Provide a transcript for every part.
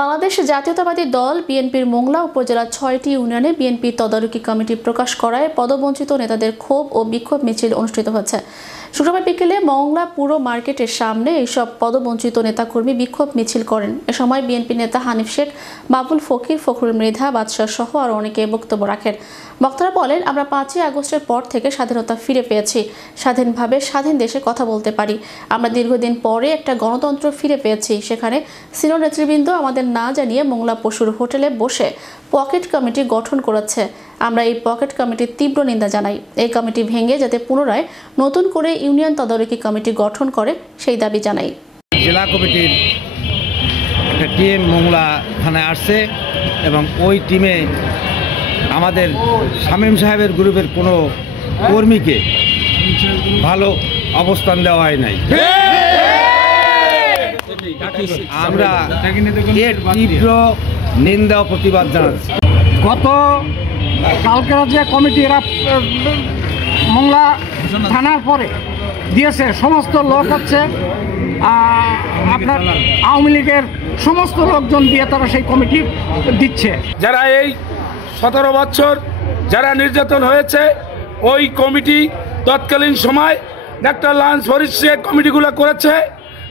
বাংলাদেশ জাতীয়তাবাদী দল বিএনপির মোংলা উপজেলার ৬টি ইউনিয়নে বিএনপি তদারকি কমিটি প্রকাশ করায় পদবঞ্চিত নেতাদের ক্ষোভ ও বিক্ষোভ মিছিল অনুষ্ঠিত হয়েছে। শুক্রবার বিকেলে মোংলা পুর মার্কেটের সামনে এইসব পদবঞ্চিত নেতাকর্মী বিক্ষোভ মিছিল করেন। এ সময় বিএনপি নেতা হানিফ শেখ, বাবুল ফকির, ফখরুল মৃধা, বাদশাহ সহ আরও অনেকে বক্তব্য রাখেন। বক্তারা বলেন, আমরা ৫ই আগস্টের পর থেকে স্বাধীনতা ফিরে পেয়েছি, স্বাধীনভাবে স্বাধীন দেশে কথা বলতে পারি। আমরা দীর্ঘদিন পরে একটা গণতন্ত্র ফিরে পেয়েছি। সেখানে সিনিয়র নেতৃবৃন্দ আমাদের না জানিয়ে মোংলা পশুর হোটেলে বসে পকেট কমিটি গঠন করেছে। আমরা এই পকেট কমিটির তীব্র নিন্দা জানাই। এই কমিটি ভেঙে যাতে পুনরায় নতুন করে ইউনিয়ন তদারকি কমিটি গঠন করে সেই দাবি জানাই। জেলা কমিটির একটা টিম মোংলা থানায় আসছে এবং ওই টিমে আমাদের শামীম সাহেবের গ্রুপের কোনো কর্মীকে ভালো অবস্থান দেওয়া হয় নাই। আমরা এর তীব্র নিন্দা ও প্রতিবাদ জানাচ্ছি। গত কালকের যে কমিটি এরা মোংলা থানার পরে দিয়েছে, সমস্ত লোক হচ্ছে আপনার আওয়ামী লীগের সমস্ত লোকজন দিয়ে তারা সেই কমিটি দিচ্ছে। যারা এই 17 বছর যারা নির্যাতন হয়েছে, ওই কমিটি তৎকালীন সময় ডাক্তার লান্স ফরিদ শেখ কমিটিগুলো করেছে।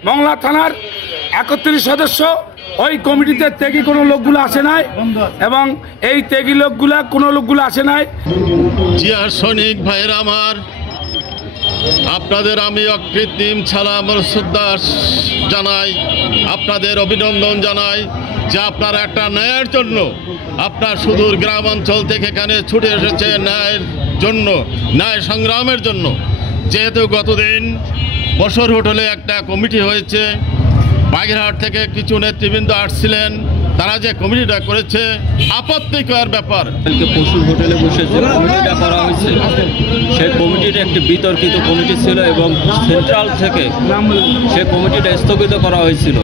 মোংলা থানার 31 সদস্য ওই কমিটিতে ত্যাগী কোনো লোকগুলো আসে নাই এবং এই ত্যাগী লোকগুলা কোনো লোকগুলো আসে নাই। জিয়ার সৈনিক ভাইয়ের আমার, আপনাদের আমি অকৃত্রিম সালাম ও শ্রদ্ধা জানাই, আপনাদের অভিনন্দন জানাই যে আপনারা একটা ন্যায়ের জন্য আপনার সুদূর গ্রাম অঞ্চল থেকে এখানে ছুটে এসেছে ন্যায়ের জন্য, ন্যায় সংগ্রামের জন্য। যেহেতু গতদিন বসর হোটেলে একটা কমিটি হয়েছে, বাগেরহাট থেকে কিছু নেতৃবৃন্দ আসছিলেন, তারা যে কমিটিটা করেছে আপত্তিকর ব্যাপার। পশুর হোটেলে বসে যে কমিটিটা করা হয়েছে, সেই কমিটিটা একটি বিতর্কিত কমিটি ছিল এবং সেন্ট্রাল থেকে সেই কমিটিটা স্থগিত করা হয়েছিল।